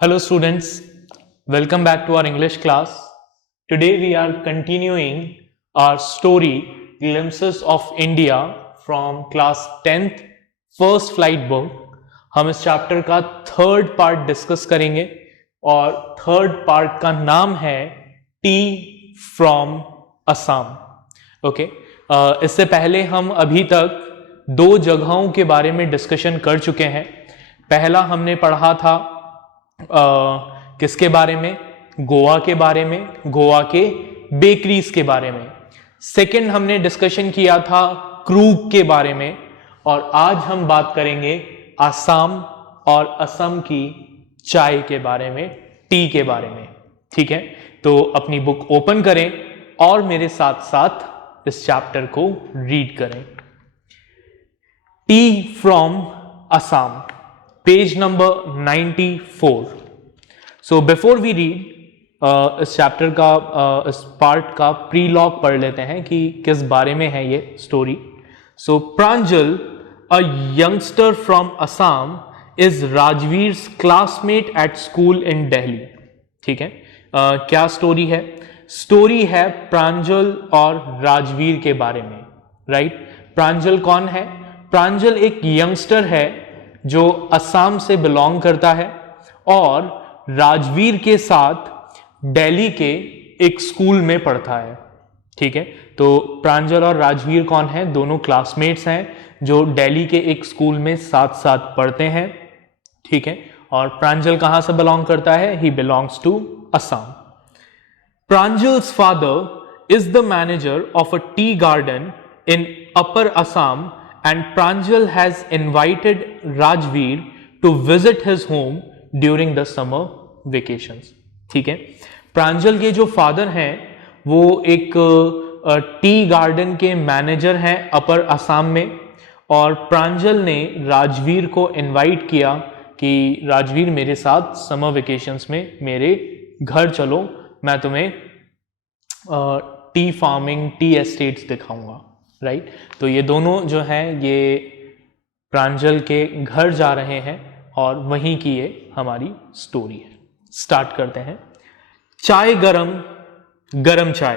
Hello students, welcome back to our English class. Today we are continuing our story Glimpses of India from class 10th first flight book. हम इस chapter का third part discuss करेंगे और third part का नाम है T from Assam. Okay, इससे पहले हम अभी तक दो जगहों के बारे में डिस्कशन कर चुके हैं. पहला हमने पढ़ा था किसके बारे में? गोवा के बारे में, गोवा के बेकरीज के बारे में. सेकंड हमने डिस्कशन किया था क्रूग के बारे में और आज हम बात करेंगे आसाम और असम की चाय के बारे में, टी के बारे में. ठीक है, तो अपनी बुक ओपन करें और मेरे साथ साथ इस चैप्टर को रीड करें. Tea from Assam, page number 94. So before we read, इस चैप्टर का इस पार्ट का प्रीलॉग पढ़ लेते हैं कि किस बारे में है ये story. So Pranjal, a youngster from Assam, is Rajveer's classmate at school in Delhi. ठीक है, क्या स्टोरी है? स्टोरी है प्रांजल और राजवीर के बारे में. राइट, प्रांजल कौन है? प्रांजल एक यंगस्टर है जो असम से बिलोंग करता है और राजवीर के साथ दिल्ली के एक स्कूल में पढ़ता है. ठीक है, तो प्रांजल और राजवीर कौन है? दोनों क्लासमेट्स हैं जो दिल्ली के एक स्कूल में साथ साथ पढ़ते हैं. ठीक है, और प्रांजल कहां से बिलोंग करता है? He belongs to Assam. Pranjal's father is the manager of a tea garden in upper Assam and Pranjal has invited Rajveer to visit his home during the summer vacations. ठीक है, प्रांजल के जो फादर हैं वो एक टी गार्डन के मैनेजर हैं अपर असम में और प्रांजल ने राजवीर को इनवाइट किया कि राजवीर मेरे साथ समर वेकेशंस में मेरे घर चलो, मैं तुम्हें टी फार्मिंग, टी एस्टेट्स दिखाऊंगा. राइट, तो ये दोनों जो हैं ये प्रांजल के घर जा रहे हैं और वहीं की ये हमारी स्टोरी है. स्टार्ट करते हैं. चाय गरम, गरम चाय.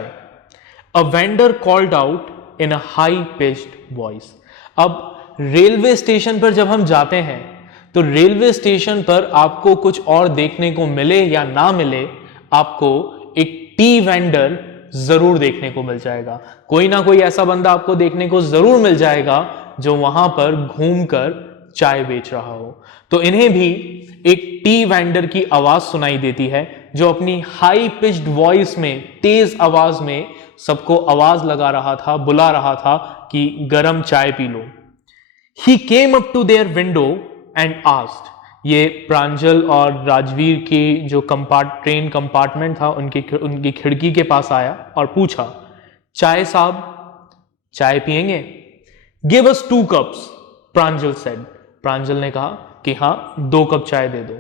A vendor called out in a high pitched voice. अब रेलवे स्टेशन पर जब हम जाते हैं तो रेलवे स्टेशन पर आपको कुछ और देखने को मिले या ना मिले, आपको एक टी वेंडर जरूर देखने को मिल जाएगा. कोई ना कोई ऐसा बंदा आपको देखने को जरूर मिल जाएगा जो वहां पर घूमकर चाय बेच रहा हो. तो इन्हें भी एक टी वेंडर की आवाज सुनाई देती है जो अपनी हाई पिच्ड वॉइस में, तेज आवाज में सबको आवाज लगा रहा था, बुला रहा था कि गरम चाय पी लो. He came up to their window and asked. ये प्रांजल और राजवीर की जो ट्रेन कंपार्टमेंट था उनकी खिड़की के पास आया और पूछा, चाय साहब, चाय पिएंगे? Give us 2 cups, Pranjal said. Pranjal ने कहा कि हाँ, 2 कप चाय दे दो.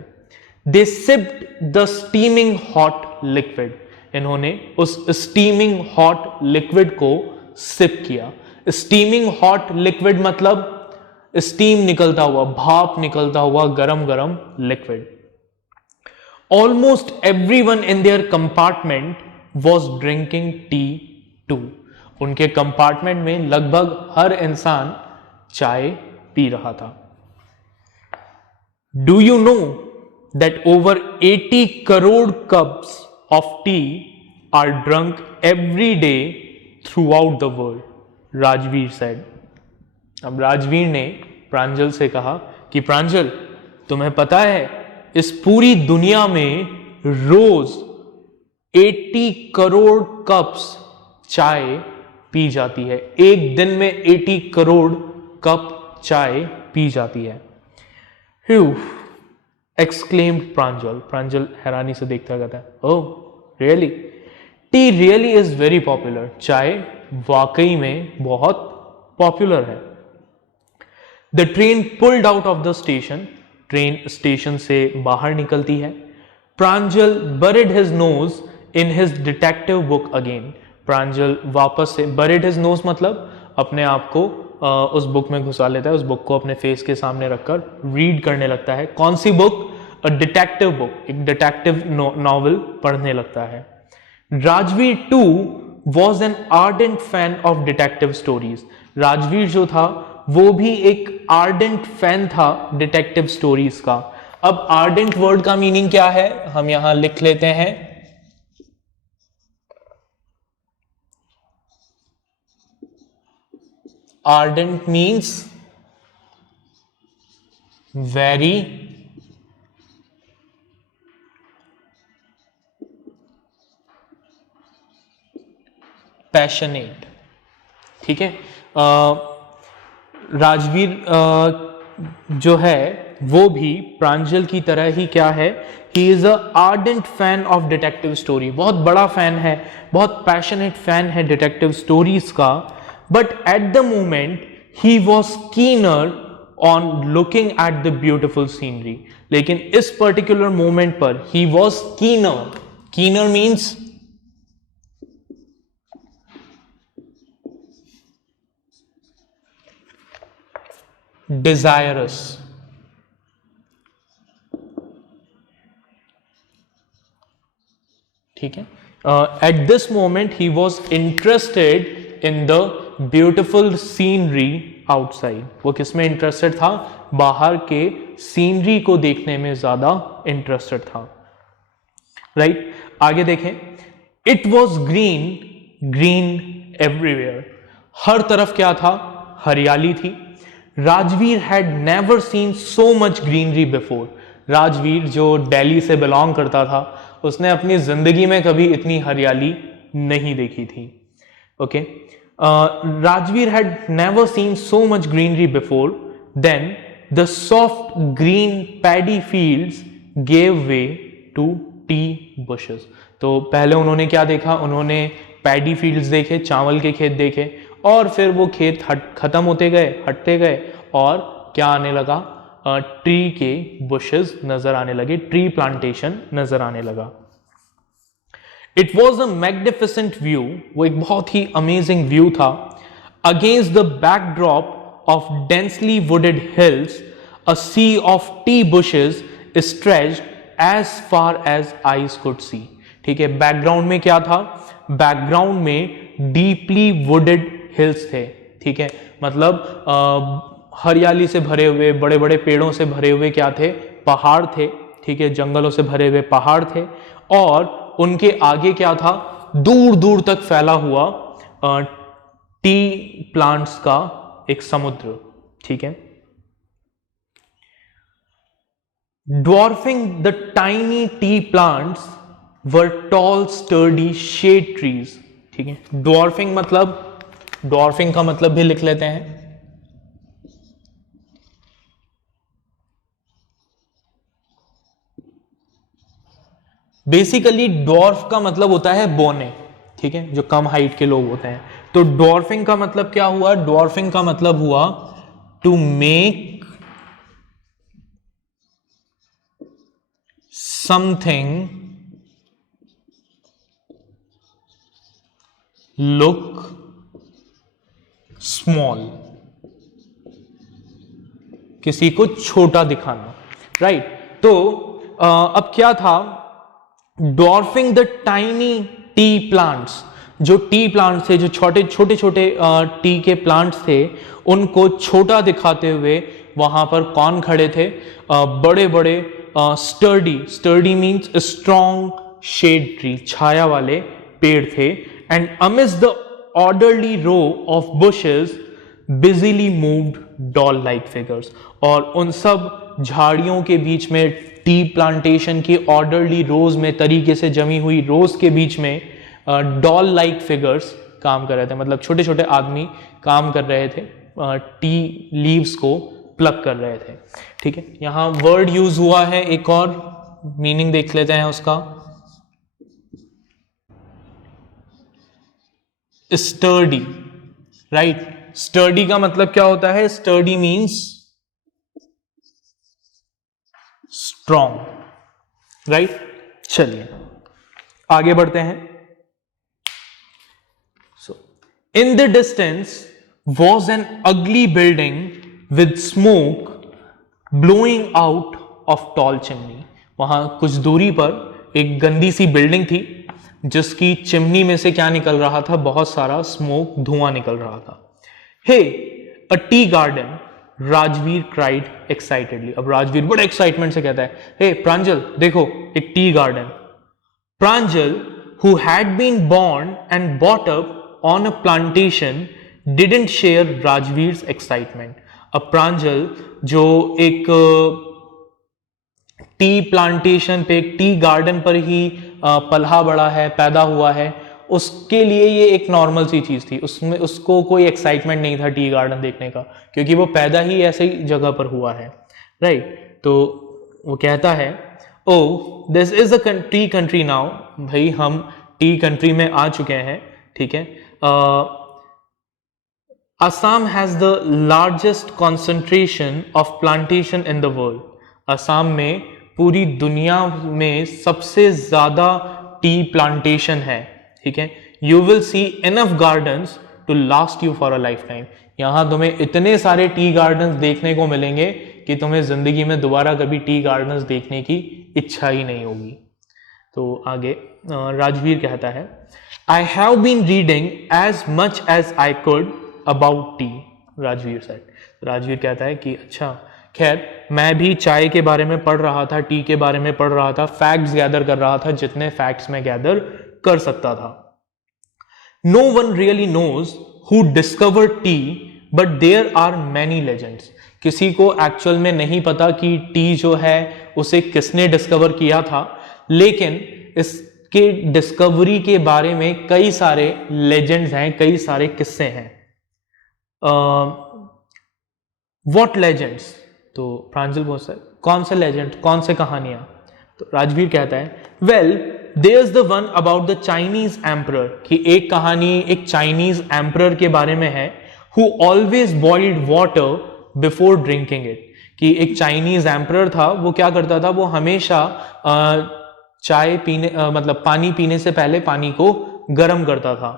They sipped the steaming hot liquid. इन्होंने उस स्टीमिंग हॉट लिक्विड को सिप किया. स्टीमिंग हॉट लिक्विड मतलब स्टीम निकलता हुआ, भाप निकलता हुआ गरम गरम liquid. Almost everyone in their compartment was drinking tea too. उनके कंपार्टमेंट में लगभग हर इंसान चाय पी रहा था. Do you know that over 80 crore cups of T R drunk every day through out the world, Rajveer said. अब राजवीर ने प्रांजल से कहा कि प्रांजल, तुम्हें पता है इस पूरी दुनिया में रोज 80 करोड़ कप्स चाय पी जाती है. एक दिन में 80 करोड़ कप चाय पी जाती है. एक्सक्लेम्ड प्रांजल. प्रांजल हैरानी से देखता कहता है, oh really, tea really is very popular. चाय वाकई में बहुत पॉपुलर है. The train pulled out of the station. Train station से बाहर निकलती है. Pranjal buried his nose in his detective book again. Pranjal वापस से, बरिड हिज नोज मतलब अपने आप को उस बुक में घुसा लेता है, उस बुक को अपने फेस के सामने रखकर रीड करने लगता है. कौन सी बुक? डिटेक्टिव बुक, एक डिटेक्टिव नॉवल पढ़ने लगता है। Rajvir too was an ardent fan of detective stories. Rajvir जो था वो भी एक आर्डेंट फैन था डिटेक्टिव स्टोरीज का। अब आर्डेंट वर्ड का मीनिंग क्या है हम यहां लिख लेते हैं। Ardent means very passionate. ठीक है, राजवीर जो है वो भी प्रांजल की तरह ही क्या है, he is a ardent fan of detective story, बहुत बड़ा फैन है, बहुत पैशनेट फैन है डिटेक्टिव स्टोरीज का। But at the moment he was keener on looking at the beautiful scenery. लेकिन इस पर्टिकुलर मोमेंट पर he was keener, keener means desirous। ठीक है, at this moment he was interested in the beautiful scenery outside. वो किसमें interested था, बाहर के सीनरी को देखने में ज्यादा इंटरेस्टेड था। राइट, आगे देखें, it was green, green everywhere, हर तरफ क्या था, हरियाली थी। Rajveer had never seen so much greenery before. Rajveer जो दिल्ली से बिलोंग करता था उसने अपनी जिंदगी में कभी इतनी हरियाली नहीं देखी थी। Okay, Rajvir had never seen so much greenery before, then the soft green paddy fields gave way to tea bushes. तो पहले उन्होंने क्या देखा, उन्होंने पैडी फील्ड्स देखे, चावल के खेत देखे, और फिर वो खेत खत्म होते गए, हटते गए, और क्या आने लगा, ट्री के बुशेस नजर आने लगे, ट्री प्लांटेशन नजर आने लगा। It was a magnificent view, वो एक बहुत ही अमेजिंग व्यू था। Against the backdrop of densely wooded hills a sea of tea bushes stretched as far as eyes could see. ठीक है, बैकग्राउंड में क्या था, बैकग्राउंड में डीपली वुडेड हिल्स थे। ठीक है, मतलब हरियाली से भरे हुए, बड़े बड़े पेड़ों से भरे हुए क्या थे, पहाड़ थे। ठीक है, जंगलों से भरे हुए पहाड़ थे, और उनके आगे क्या था, दूर दूर तक फैला हुआ टी प्लांट्स का एक समुद्र। ठीक है, dwarfing the tiny tea plants were tall sturdy shade trees. ठीक है, ड्वार्फिंग मतलब, ड्वार्फिंग का मतलब भी लिख लेते हैं, बेसिकली डॉर्फ का मतलब होता है बोने। ठीक है, जो कम हाइट के लोग होते हैं। तो डॉर्फिंग का मतलब क्या हुआ, डॉर्फिंग का मतलब हुआ to make something look small, किसी को छोटा दिखाना। राइट, तो अब क्या था, dwarfing the tiny tea plants, जो टी प्लांट्स थे, जो छोटे छोटे टी के प्लांट्स थे, उनको छोटा दिखाते हुए वहां पर कौन खड़े थे, बड़े बड़े sturdy, sturdy means strong shade tree, छाया वाले पेड़ थे। And amidst the orderly row of bushes busily moved doll like figures, और उन सब झाड़ियों के बीच में, टी प्लांटेशन की ऑर्डरली रोज में, तरीके से जमी हुई रोज के बीच में डॉल लाइक फिगर्स काम कर रहे थे, मतलब छोटे छोटे आदमी काम कर रहे थे, टी लीव्स को प्लग कर रहे थे। ठीक है, यहां वर्ड यूज हुआ है, एक और मीनिंग देख लेते हैं उसका, स्टर्डी। राइट, स्टर्डी का मतलब क्या होता है, स्टर्डी मीन्स स्ट्रॉन्ग। राइट, चलिए आगे बढ़ते हैं। So in the distance was an ugly building with smoke blowing out of tall chimney. वहां कुछ दूरी पर एक गंदी सी बिल्डिंग थी जिसकी चिमनी में से क्या निकल रहा था, बहुत सारा स्मोक, धुआं निकल रहा था। Hey a tea garden, Rajveer cried excitedly. अब राजवीर बड़े एक्साइटमेंट से कहता है, हे प्रांजल देखो एक tea garden. Pranjal who had been born and brought up on a plantation didn't share Rajveer's excitement. अब प्रांजल जो एक टी प्लांटेशन पे, एक टी गार्डन पर ही पला बड़ा है, पैदा हुआ है, उसके लिए ये एक नॉर्मल सी चीज थी। उसमें उसको कोई एक्साइटमेंट नहीं था टी गार्डन देखने का, क्योंकि वो पैदा ही ऐसे ही जगह पर हुआ है, राइट। तो वो कहता है, oh this is a tea country now, भाई हम टी कंट्री में आ चुके हैं, ठीक है। Assam has the largest concentration of plantation in the world. Assam में पूरी दुनिया में सबसे ज्यादा टी प्लांटेशन है, ठीक है। You will see enough gardens to last you for a lifetime. यहां तुम्हें इतने सारे टी गार्डन्स देखने को मिलेंगे कि तुम्हें जिंदगी में दोबारा कभी टी गार्डन्स देखने की इच्छा ही नहीं होगी। तो आगे राजवीर कहता है, I have been reading as much as I could about tea, Rajvir said. Rajvir कहता है कि अच्छा, खैर मैं भी चाय के बारे में पढ़ रहा था, टी के बारे में पढ़ रहा था, फैक्ट्स गैदर कर रहा था, जितने फैक्ट्स मैं गैदर कर सकता था। No one really knows who discovered tea but there are many legends. किसी को एक्चुअल में नहीं पता कि टी जो है उसे किसने डिस्कवर किया था, लेकिन इसके डिस्कवरी के बारे में कई सारे लेजेंड्स हैं, कई सारे किस्से हैं। What legends? तो प्रांजल पूछता है, कौन से लेजेंड, कौन से कहानियां? तो राजवीर कहता है, well there is the one about the Chinese emperor, कि एक कहानी एक चाइनीज एम्परर के बारे में है, who always boiled water before drinking it. कि एक चाइनीज एम्परर था, वो क्या करता था, वो हमेशा चाय पीने मतलब पानी पीने से पहले पानी को गर्म करता था।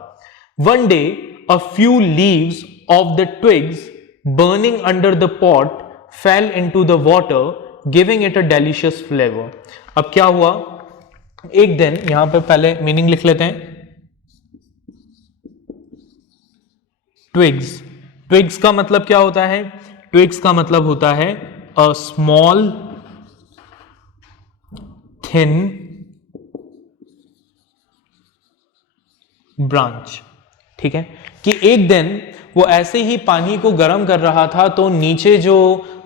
One day a few leaves of the twigs burning under the pot fail into the water giving it a delicious flavour. अब क्या हुआ, एक दिन, यहां पे पहले मीनिंग लिख लेते हैं, ट्विग्स, ट्विग्स का मतलब क्या होता है? ट्विग्स का मतलब होता है अ स्मॉल थिन ब्रांच, ठीक है। कि एक दिन वो ऐसे ही पानी को गर्म कर रहा था, तो नीचे जो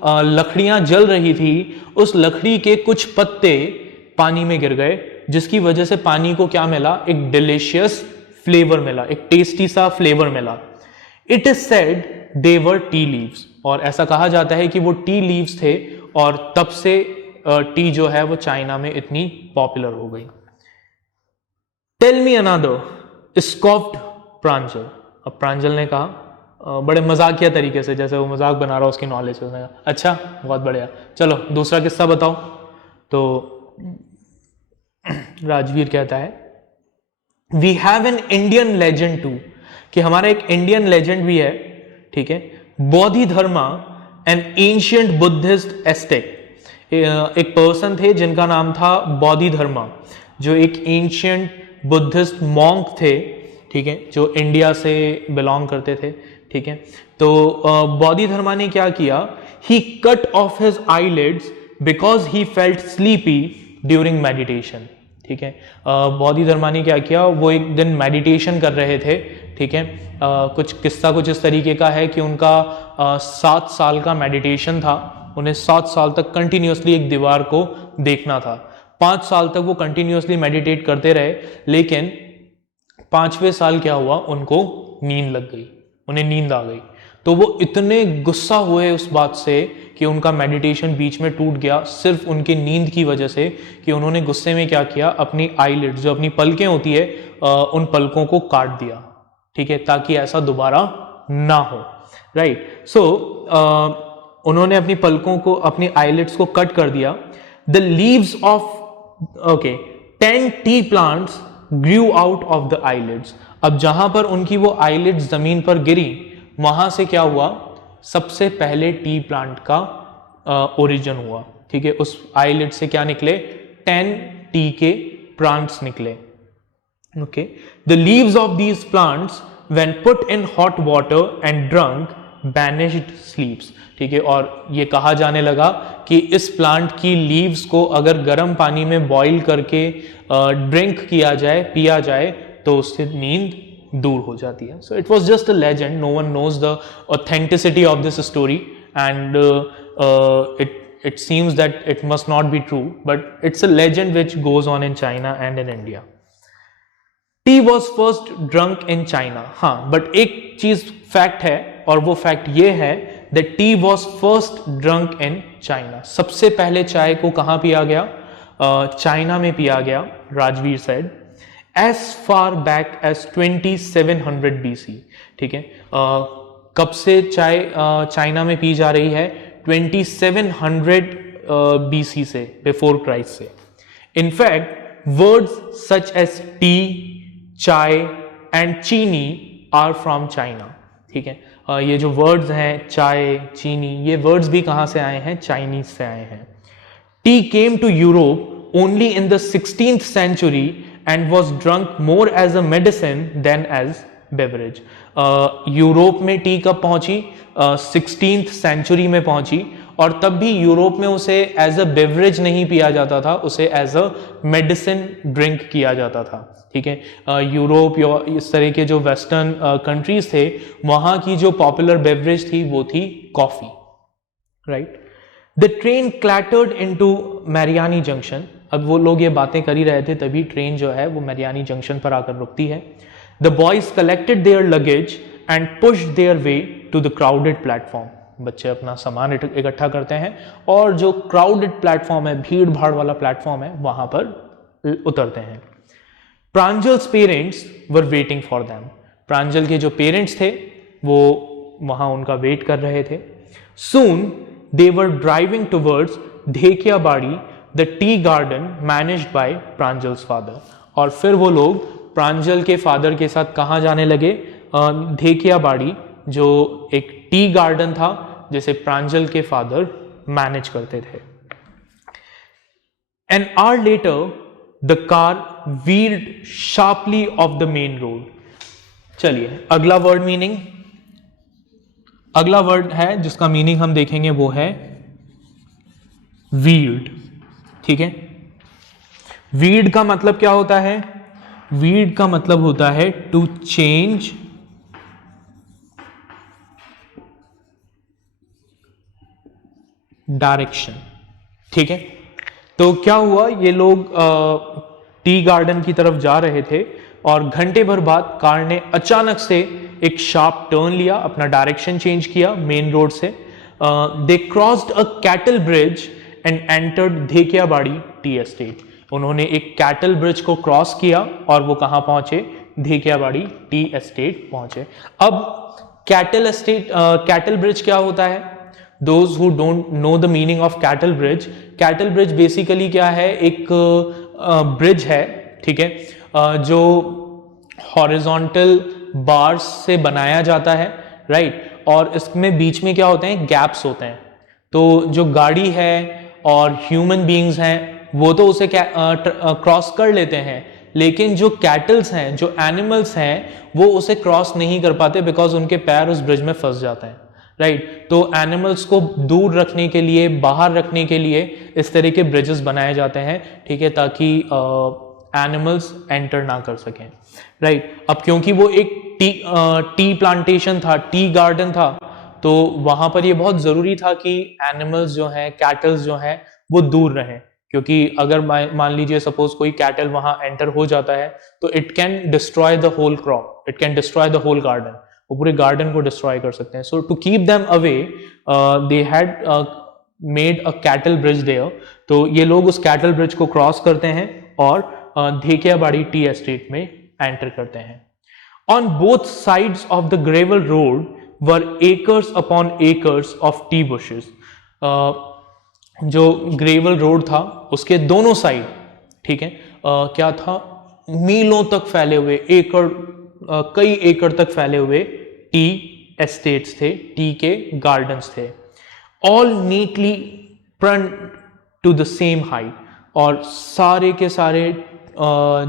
लकड़ियां जल रही थी, उस लकड़ी के कुछ पत्ते पानी में गिर गए, जिसकी वजह से पानी को क्या मिला, एक डिलीशियस फ्लेवर मिला, एक टेस्टी सा फ्लेवर मिला। It is said they were tea leaves, और ऐसा कहा जाता है कि वो टी लीव्स थे, और तब से टी जो है वो चाइना में इतनी पॉपुलर हो गई। टेल मी अनदर, स्कॉफ्ड प्रांजल। अब प्रांजल ने कहा बड़े मजाकिया तरीके से, जैसे वो मजाक बना रहा उसकी नॉलेज से, उसने कहा अच्छा बहुत बढ़िया, चलो दूसरा किस्सा बताओ। तो राजवीर कहता है, we have an Indian legend too, कि हमारा एक इंडियन लेजेंड भी है, ठीक है। Bodhidharma, an ancient Buddhist ascetic. एक पर्सन थे जिनका नाम था बोधिधर्मा, जो एक एंशिएंट बुद्धिस्ट मॉन्क थे, ठीक है, जो इंडिया से बिलोंग करते थे, ठीक है। तो बोधिधर्मा ने क्या किया, he cut off his eyelids because he felt sleepy during meditation, ठीक है। बोधिधर्मा ने क्या किया, वो एक दिन मेडिटेशन कर रहे थे, ठीक है। कुछ किस्सा कुछ इस तरीके का है कि उनका 7 साल का मेडिटेशन था, उन्हें 7 साल तक कंटिन्यूसली एक दीवार को देखना था। 5 साल तक वो कंटिन्यूसली मेडिटेट करते रहे, लेकिन 5वें साल क्या हुआ, उनको नींद लग गई, उन्हें नींद आ गई। तो वो इतने गुस्सा हुए उस बात से कि उनका मेडिटेशन बीच में टूट गया, सिर्फ उनकी नींद की वजह से, कि उन्होंने गुस्से में क्या किया, अपनी आईलिड्स, जो अपनी पलकें होती है, उन पलकों को काट दिया, ठीक है, ताकि ऐसा दोबारा ना हो, राइट। सो उन्होंने अपनी पलकों को, अपनी आईलिड्स को कट कर दिया। The leaves of 10 T plants Guru out of the eyelids. अब जहां पर उनकी वो आईलिड्स जमीन पर गिरी, वहां से क्या हुआ, सबसे पहले टी प्लांट का ओरिजिन हुआ, ठीक है। उस आईलिड से क्या निकले, 10 टी के प्लांट्स निकले। Okay, the leaves of these plants when put in hot water and drunk banished स्लीप्स। ठीक है, और ये कहा जाने लगा कि इस प्लांट की लीव्स को अगर गर्म पानी में बॉईल करके ड्रिंक किया जाए, पिया जाए, तो उससे नींद दूर हो जाती है। So it was just a legend, no one knows the authenticity of this story and it seems that it must not be true, but it's a legend which goes on in China and in India. Tea was first drunk in China. हाँ, but एक चीज fact है, और वो fact ये है that tea was first drunk in China. सबसे पहले चाय को कहाँ पिया गया? चाइना में पिया गया, Rajveer said, as far back as 2700 BC. ठीक है, कब से चाय चाइना में पी जा रही है? 2700 BC से, बिफोर क्राइस्ट से। In fact words such as tea, chai and cheeni are from China. ठीक है, ये जो वर्ड्स हैं चाय, चीनी, ये वर्ड्स भी कहाँ से आए हैं? चाइनीज से आए हैं। Tea came to Europe only in the 16th century and was drunk more as a medicine than as beverage. Europe में टी कब पहुंची? 16th सेंचुरी में पहुंची, और तब भी यूरोप में उसे एज अ बेवरेज नहीं पिया जाता था, उसे एज अ मेडिसिन ड्रिंक किया जाता था। ठीक है, यूरोप या इस तरह के जो वेस्टर्न कंट्रीज थे, वहां की जो पॉपुलर बेवरेज थी वो थी coffee, right. The train clattered into Mariani junction. अब वो लोग ये बातें कर ही रहे थे, तभी ट्रेन जो है वो मैरियानी जंक्शन पर आकर रुकती है। The boys collected their luggage and pushed their way to the crowded platform. बच्चे अपना सामान इकट्ठा करते हैं और जो क्राउडेड प्लेटफॉर्म है, भीड़ भाड़ वाला प्लेटफॉर्म है, वहां पर उतरते हैं। Pranjal's parents were waiting for them. Pranjal के जो पेरेंट्स थे वो वहां उनका वेट कर रहे थे। Soon they were driving towards Dhekiabari, the tea garden managed by Pranjal's father. और फिर वो लोग प्रांजल के फादर के साथ कहाँ जाने लगे? धेकियाबाड़ी, जो एक टी गार्डन था जिसे प्रांजल के फादर मैनेज करते थे। An hour later the car wheeled sharply of the main road. चलिए अगला वर्ड मीनिंग, अगला वर्ड है जिसका मीनिंग हम देखेंगे वो है व्हील्ड। ठीक है, व्हील्ड का मतलब क्या होता है? व्हील्ड का मतलब होता है टू चेंज डायरेक्शन। ठीक है, तो क्या हुआ, ये लोग टी गार्डन की तरफ जा रहे थे और घंटे भर बाद कार ने अचानक से एक शार्प टर्न लिया, अपना डायरेक्शन चेंज किया मेन रोड से। They crossed a cattle bridge and entered Dhekiabari tea estate. उन्होंने एक कैटल ब्रिज को क्रॉस किया और वो कहां पहुंचे? धेकियाबाड़ी टी एस्टेट पहुंचे। अब कैटल ब्रिज क्या होता है? Those who don't know the meaning of cattle bridge basically क्या है? एक ब्रिज है, ठीक है, जो हॉरिजॉन्टल बार्स से बनाया जाता है, राइट, और इसमें बीच में क्या होते हैं? गैप्स होते हैं। तो जो गाड़ी है और ह्यूमन बीइंग्स हैं वो तो उसे क्रॉस कर लेते हैं, लेकिन जो कैटल्स हैं, जो एनिमल्स हैं, वो उसे क्रॉस नहीं कर पाते बिकॉज उनके पैर उस ब्रिज में फंस जाते हैं, राइट। तो एनिमल्स को दूर रखने के लिए, बाहर रखने के लिए इस तरह के ब्रिजेस बनाए जाते हैं, ठीक है, ताकि एनिमल्स एंटर ना कर सकें, राइट। अब क्योंकि वो एक टी प्लांटेशन था, टी गार्डन था, तो वहां पर ये बहुत जरूरी था कि एनिमल्स जो हैं, कैटल्स जो हैं, वो दूर रहें, क्योंकि अगर मान लीजिए सपोज कोई कैटल वहां एंटर हो जाता है तो it can destroy the whole crop, it can destroy the whole garden, वो पूरे गार्डन को डिस्ट्रॉय कर सकते हैं। So to keep them away they had made a cattle bridge there. तो ये लोग उस कैटल ब्रिज को क्रॉस करते हैं और धेकियाबाड़ी टी एस्टेट में एंटर करते हैं। On both sides of the gravel road were acres upon acres of tea bushes. जो ग्रेवल रोड था उसके दोनों साइड, ठीक है, क्या था? मीलों तक फैले हुए, एकड़, कई एकड़ तक फैले हुए टी एस्टेट्स थे, टी के गार्डन्स थे। ऑल नीटली प्रण टू द सेम हाइट। और सारे के सारे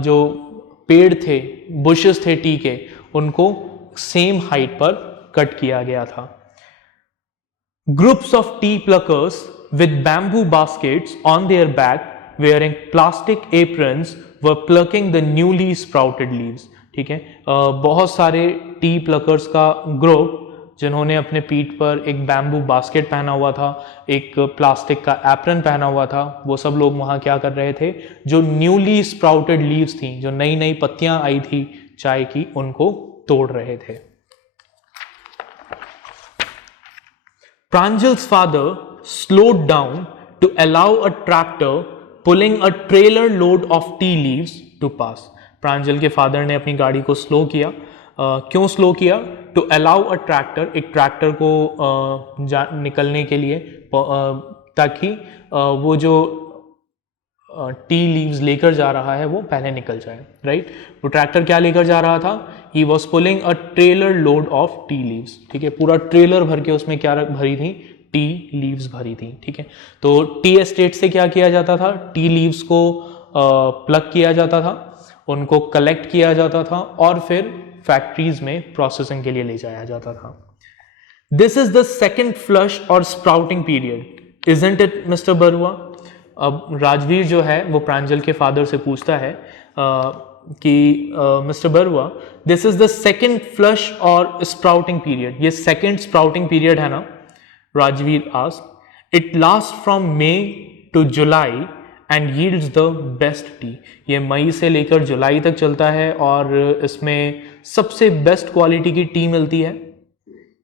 जो पेड़ थे, बुशेस थे टी के, उनको सेम हाइट पर कट किया गया था। Groups of T pluckers with bamboo baskets on their back wearing plastic aprons were plucking the newly sprouted leaves। ठीक है, बहुत सारे टी प्लकर्स का ग्रुप जिन्होंने अपने पीठ पर एक बैम्बू बास्केट पहना हुआ था, एक प्लास्टिक का एप्रन पहना हुआ था, वो सब लोग वहां क्या कर रहे थे, जो न्यूली स्प्राउटेड लीव्स थी, जो नई नई पत्तियां आई थी चाय की, उनको तोड़ रहे थे। Pranjal's father slowed down to allow a tractor pulling a trailer load of tea leaves to pass। प्रांजल के फादर ने अपनी गाड़ी को स्लो किया। क्यों स्लो किया? टू अलाउ अ ट्रैक्टर, एक ट्रैक्टर को निकलने के लिए, ताकि वो जो टी लीव्स लेकर जा रहा है वो पहले निकल जाए, राइट। वो ट्रैक्टर क्या लेकर जा रहा था? He was pulling a trailer load of tea leaves. ठीक है, पूरा ट्रेलर भर के उसमें क्या भरी थी? टी लीव्स भरी थी। ठीक है, तो टी एस्टेट से क्या किया जाता था? टी लीव्स को प्लग किया जाता था, उनको कलेक्ट किया जाता था और फिर फैक्ट्रीज में प्रोसेसिंग के लिए ले जाया जाता था। This is the second flush और sprouting period, isn't it mister Barua? अब राजवीर जो है वो प्रांजल के फादर से पूछता है कि mister Barua, this is the second flush और स्प्राउटिंग पीरियड, ये सेकेंड स्प्राउटिंग पीरियड है ना? Rajvir asked, it last from May to July and yields the best tea. ये मई से लेकर जुलाई तक चलता है और इसमें सबसे बेस्ट क्वालिटी की टी मिलती है।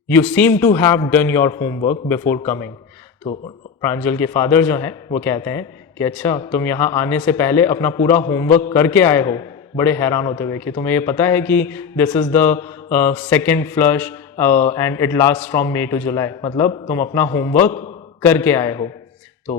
You seem to have done your homework before coming. तो प्रांजल के फादर जो हैं वो कहते हैं कि अच्छा, तुम यहाँ आने से पहले अपना पूरा होमवर्क करके आए हो। बड़े हैरान होते हुए कि तुम्हें ये पता है कि this is the second flush and it last from May to July, मतलब तुम अपना होमवर्क करके आए हो। तो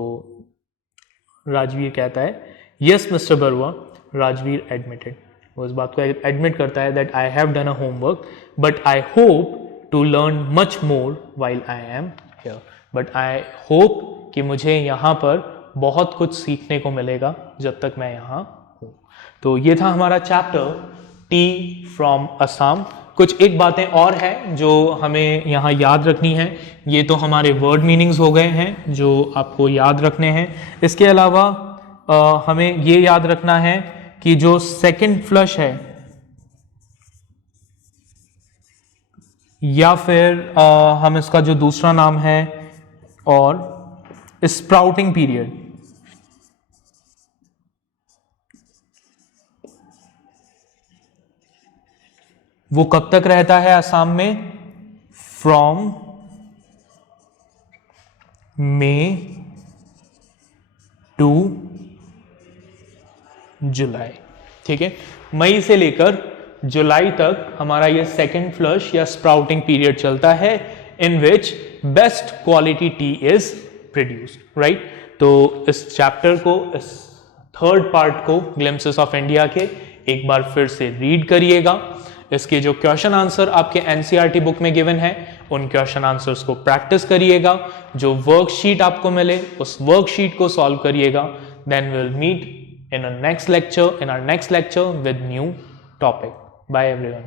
राजवीर कहता है yes mister Barua. Rajvir admitted, वो इस बात को एडमिट करता है that I have done a homework but I hope to learn much more while I am here. But I hope कि मुझे यहाँ पर बहुत कुछ सीखने को मिलेगा जब तक मैं यहाँ हूँ। तो ये था हमारा चैप्टर टी फ्रॉम असम। कुछ एक बातें और हैं जो हमें यहाँ याद रखनी है। ये तो हमारे वर्ड मीनिंग्स हो गए हैं जो आपको याद रखने हैं। इसके अलावा हमें ये याद रखना है कि जो सेकंड फ्लश है या फिर हम इसका जो दूसरा नाम है और स्प्राउटिंग पीरियड, वो कब तक रहता है असम में? From May to July. ठीक है, मई से लेकर जुलाई तक हमारा ये सेकेंड फ्लश या स्प्राउटिंग पीरियड चलता है, in which best quality tea is produced, right. तो इस चैप्टर को, इस थर्ड पार्ट को ग्लिम्पसेस ऑफ इंडिया के एक बार फिर से रीड करिएगा। इसके जो क्वेश्चन आंसर आपके एनसीईआरटी बुक में गिवन है, उन क्वेश्चन आंसर्स को प्रैक्टिस करिएगा। जो वर्कशीट आपको मिले उस वर्कशीट को सॉल्व करिएगा। Then will meet in our next lecture with new topic. Bye everyone.